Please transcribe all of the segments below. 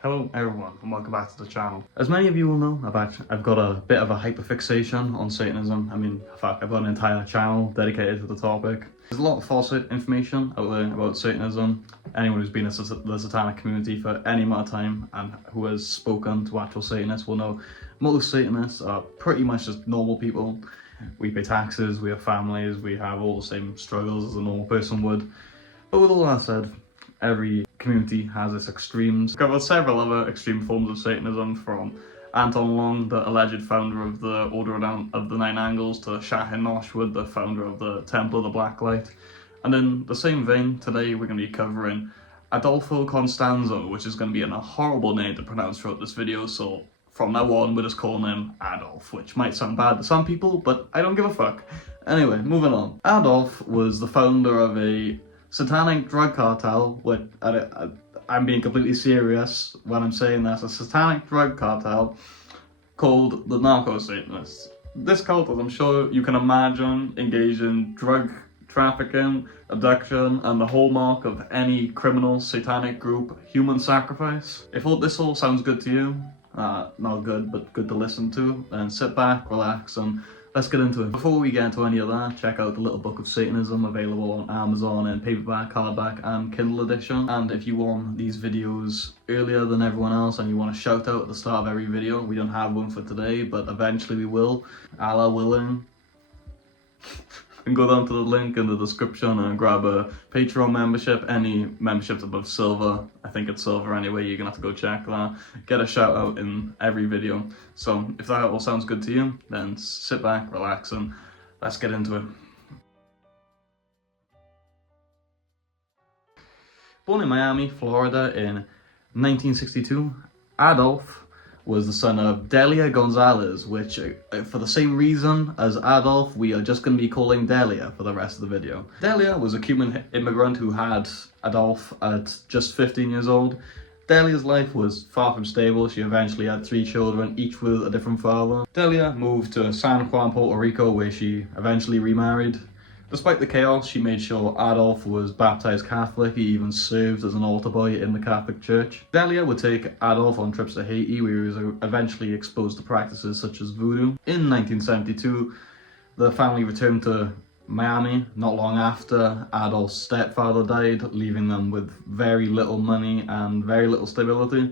Hello everyone and welcome back to the channel. As many of you will know, I've got a bit of a hyperfixation on Satanism. In fact, I've got an entire channel dedicated to the topic. There's a lot of false information out there about Satanism. Anyone who's been in the Satanic community for any amount of time and who has spoken to actual Satanists will know most Satanists are pretty much just normal people. We pay taxes, we have families, we have all the same struggles as a normal person would. But with all that said, every community has its extremes. I've covered several other extreme forms of Satanism, from Anton Long, the alleged founder of the Order of the Nine Angles, to Shahin Noshwood, the founder of the Temple of the Black Light. And in the same vein, today we're going to be covering Adolfo Constanzo, which is going to be a horrible name to pronounce throughout this video, so from now on we're just calling him Adolf, which might sound bad to some people, but I don't give a fuck. Anyway, moving on. Adolf was the founder of a satanic drug cartel, which I'm being completely serious when I'm saying this, a satanic drug cartel called the Narco Satanists. This cult, as I'm sure you can imagine, engaged in drug trafficking, abduction, and the hallmark of any criminal satanic group, human sacrifice. If this all sounds good to you, not good, but good to listen to, then sit back, relax, and let's get into it. Before we get into any of that, check out the Little Book of Satanism, available on Amazon in paperback, hardback, and Kindle edition. And if you want these videos earlier than everyone else and you want a shout out at the start of every video, we don't have one for today, but eventually we will, Allah willing. You can go down to the link in the description and grab a Patreon membership. Any memberships above silver, I think it's silver anyway, you're gonna have to go check that. Get a shout out in every video. So if that all sounds good to you, then sit back, relax, and let's get into it. Born in Miami, Florida in 1962, Adolf was the son of Delia Gonzalez, which, for the same reason as Adolf, we are just going to be calling Delia for the rest of the video. Delia was a Cuban immigrant who had Adolf at just 15 years old. Delia's life was far from stable. She eventually had 3 children, each with a different father. Delia moved to San Juan, Puerto Rico, where she eventually remarried. Despite the chaos, she made sure Adolf was baptized Catholic. He even served as an altar boy in the Catholic Church. Delia would take Adolf on trips to Haiti, where he was eventually exposed to practices such as voodoo. In 1972, the family returned to Miami not long after Adolf's stepfather died, leaving them with very little money and very little stability.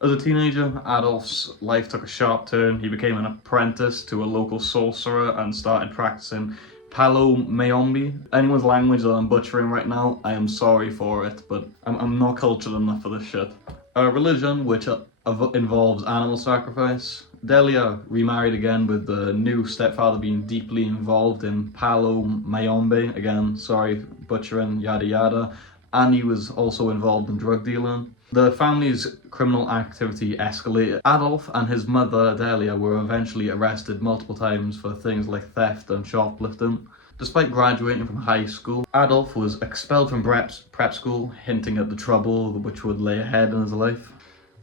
As a teenager, Adolf's life took a sharp turn. He became an apprentice to a local sorcerer and started practicing Palo Mayombe. Anyone's language that I'm butchering right now, I am sorry for it, but I'm not cultured enough for this shit. A religion which involves animal sacrifice. Delia remarried again, with the new stepfather being deeply involved in Palo Mayombe. Again, sorry, butchering, yada yada. And he was also involved in drug dealing. The family's criminal activity escalated. Adolf and his mother, Delia, were eventually arrested multiple times for things like theft and shoplifting. Despite graduating from high school, Adolf was expelled from prep school, hinting at the trouble which would lay ahead in his life.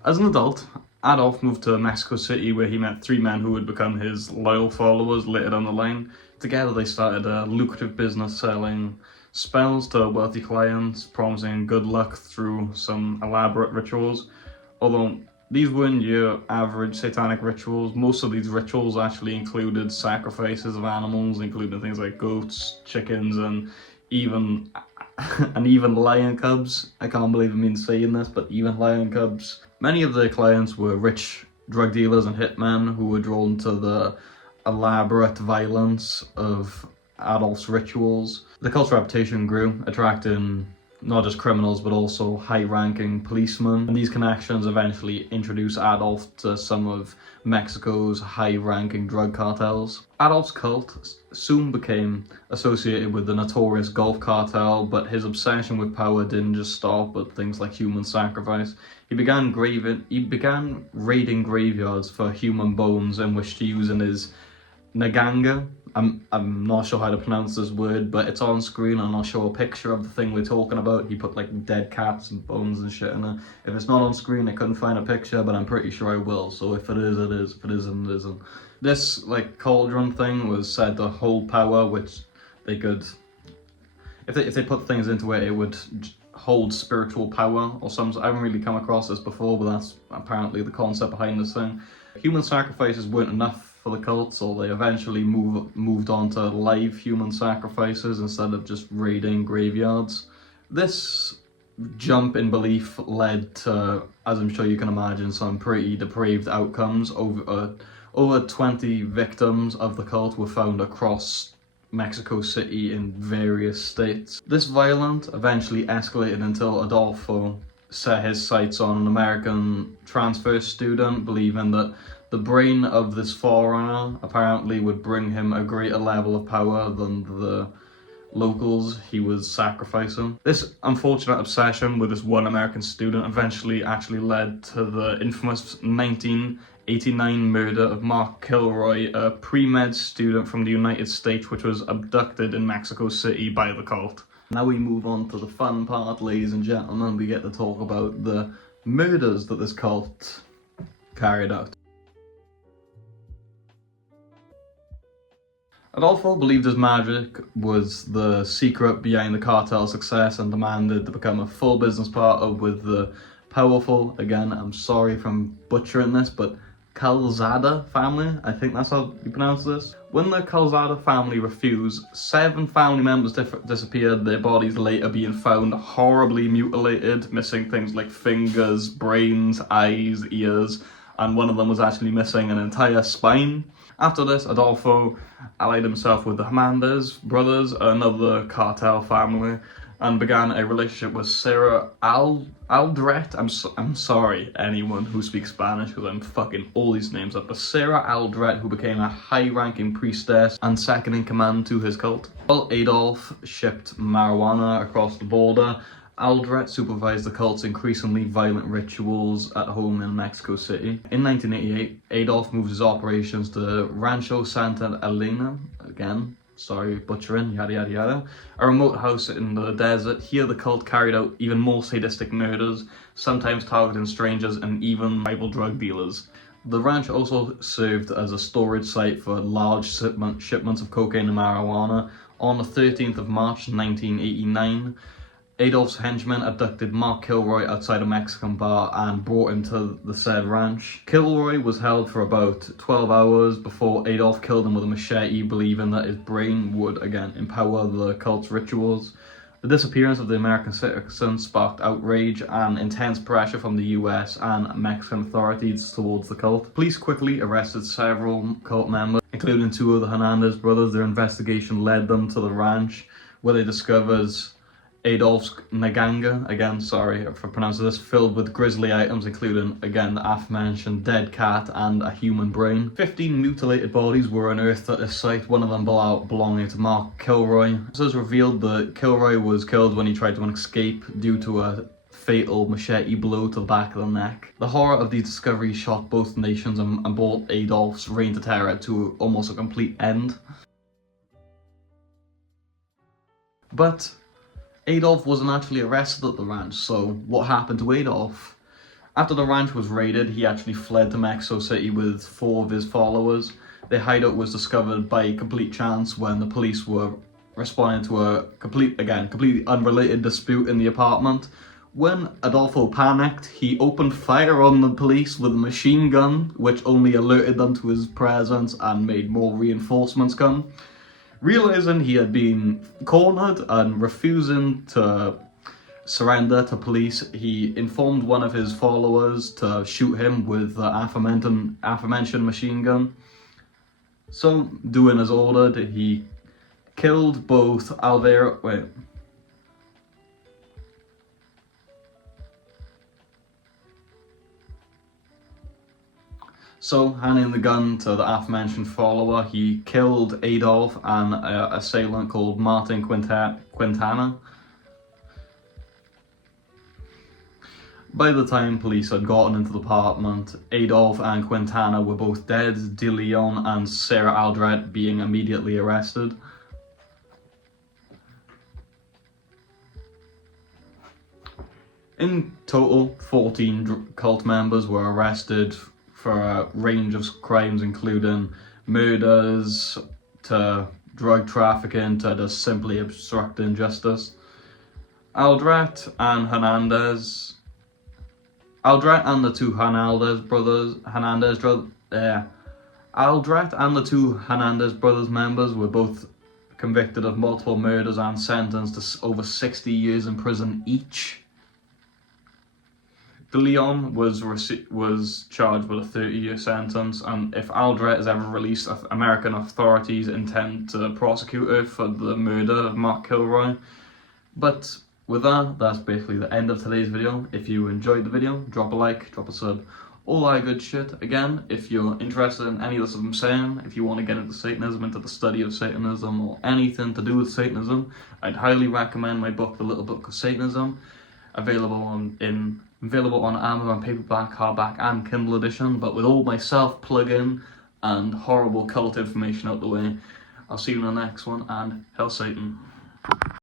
As an adult, Adolf moved to Mexico City, where he met 3 men who would become his loyal followers later down the line. Together they started a lucrative business selling spells to wealthy clients, promising good luck through some elaborate rituals. Although these weren't your average satanic rituals, most of these rituals actually included sacrifices of animals, including things like goats, chickens, and even lion cubs. I can't believe I'm saying this, but even lion cubs. Many of their clients were rich drug dealers and hitmen who were drawn to the elaborate violence of Adolf's rituals. The cult's reputation grew, attracting not just criminals but also high-ranking policemen, and these connections eventually introduced Adolf to some of Mexico's high-ranking drug cartels. Adolf's cult soon became associated with the notorious Gulf cartel, but his obsession with power didn't just stop at things like human sacrifice. He began raiding graveyards for human bones in which to use in his Naganga. I'm not sure how to pronounce this word, but it's on screen and I'll show a picture of the thing we're talking about. He put like dead cats and bones and shit in it. If it's not on screen, I couldn't find a picture, but I'm pretty sure I will. So if it is, it is. If it isn't, it isn't. This like cauldron thing was said to hold power, which they could, if they put things into it, it would holds spiritual power, or some. I haven't really come across this before, but that's apparently the concept behind this thing. Human sacrifices weren't enough for the cult, so they eventually moved on to live human sacrifices instead of just raiding graveyards. This jump in belief led to, as I'm sure you can imagine, some pretty depraved outcomes. Over 20 victims of the cult were found across Mexico City in various states. This violence eventually escalated until Adolfo set his sights on an American transfer student, believing that the brain of this foreigner apparently would bring him a greater level of power than the locals he was sacrificing. This unfortunate obsession with this one American student eventually actually led to the infamous 1989 murder of Mark Kilroy, a pre-med student from the United States which was abducted in Mexico City by the cult. Now we move on to the fun part, ladies and gentlemen. We get to talk about the murders that this cult carried out. Adolfo believed his magic was the secret behind the cartel's success and demanded to become a full business partner with the powerful, again, I'm sorry if I'm butchering this, but Calzada family, I think that's how you pronounce this. When the Calzada family refused, 7 family members disappeared, their bodies later being found horribly mutilated, missing things like fingers, brains, eyes, ears, and one of them was actually missing an entire spine. After this, Adolfo allied himself with the Hernandez brothers, another cartel family, and began a relationship with Sarah Aldret. I'm sorry, anyone who speaks Spanish, because I'm fucking all these names up, but Sarah Aldret, who became a high-ranking priestess and second-in-command to his cult. While Adolf shipped marijuana across the border, Aldret supervised the cult's increasingly violent rituals at home in Mexico City. In 1988, Adolf moved his operations to Rancho Santa Elena, again, sorry, butchering, yada yada yada, a remote house in the desert. Here the cult carried out even more sadistic murders, sometimes targeting strangers and even rival drug dealers. The ranch also served as a storage site for large shipments of cocaine and marijuana. On the 13th of March 1989, Adolf's henchmen abducted Mark Kilroy outside a Mexican bar and brought him to the said ranch. Kilroy was held for about 12 hours before Adolf killed him with a machete, believing that his brain would, again, empower the cult's rituals. The disappearance of the American citizen sparked outrage and intense pressure from the US and Mexican authorities towards the cult. Police quickly arrested several cult members, including 2 of the Hernandez brothers. Their investigation led them to the ranch, where they discovered Adolf's Naganga, again, sorry for pronouncing this, filled with grisly items, including, again, the aforementioned dead cat and a human brain. 15 mutilated bodies were unearthed at this site, one of them belonging to Mark Kilroy. Officers revealed that Kilroy was killed when he tried to escape due to a fatal machete blow to the back of the neck. The horror of these discoveries shocked both nations and brought Adolf's reign of terror to almost a complete end. But Adolf wasn't actually arrested at the ranch, so what happened to Adolf? After the ranch was raided, he actually fled to Mexico City with 4 of his followers. Their hideout was discovered by complete chance when the police were responding to a completely unrelated dispute in the apartment. When Adolfo panicked, he opened fire on the police with a machine gun, which only alerted them to his presence and made more reinforcements come. Realizing he had been cornered and refusing to surrender to police, he informed one of his followers to shoot him with the aforementioned machine gun. So, doing as ordered, he killed both So, handing the gun to the aforementioned follower, he killed Adolf and an assailant called Martin Quintana. By the time police had gotten into the apartment, Adolf and Quintana were both dead, De Leon and Sarah Aldret being immediately arrested. In total, 14 cult members were arrested for a range of crimes, including murders to drug trafficking to just simply obstructing justice. Aldret and Hernandez. Aldret and the two Hernandez brothers. Aldret and the two Hernandez brothers members were both convicted of multiple murders and sentenced to over 60 years in prison each. De Leon was charged with a 30-year sentence, and if Aldret is ever released, American authorities intend to prosecute her for the murder of Mark Kilroy. But with that, that's basically the end of today's video. If you enjoyed the video, drop a like, drop a sub, all that good shit. Again, if you're interested in any of this I'm saying, if you want to get into Satanism, into the study of Satanism, or anything to do with Satanism, I'd highly recommend my book, The Little Book of Satanism, available on Amazon, paperback, hardback, and Kindle edition, but with all my self-plug-in and horrible cult information out the way. I'll see you in the next one, and Hail Satan.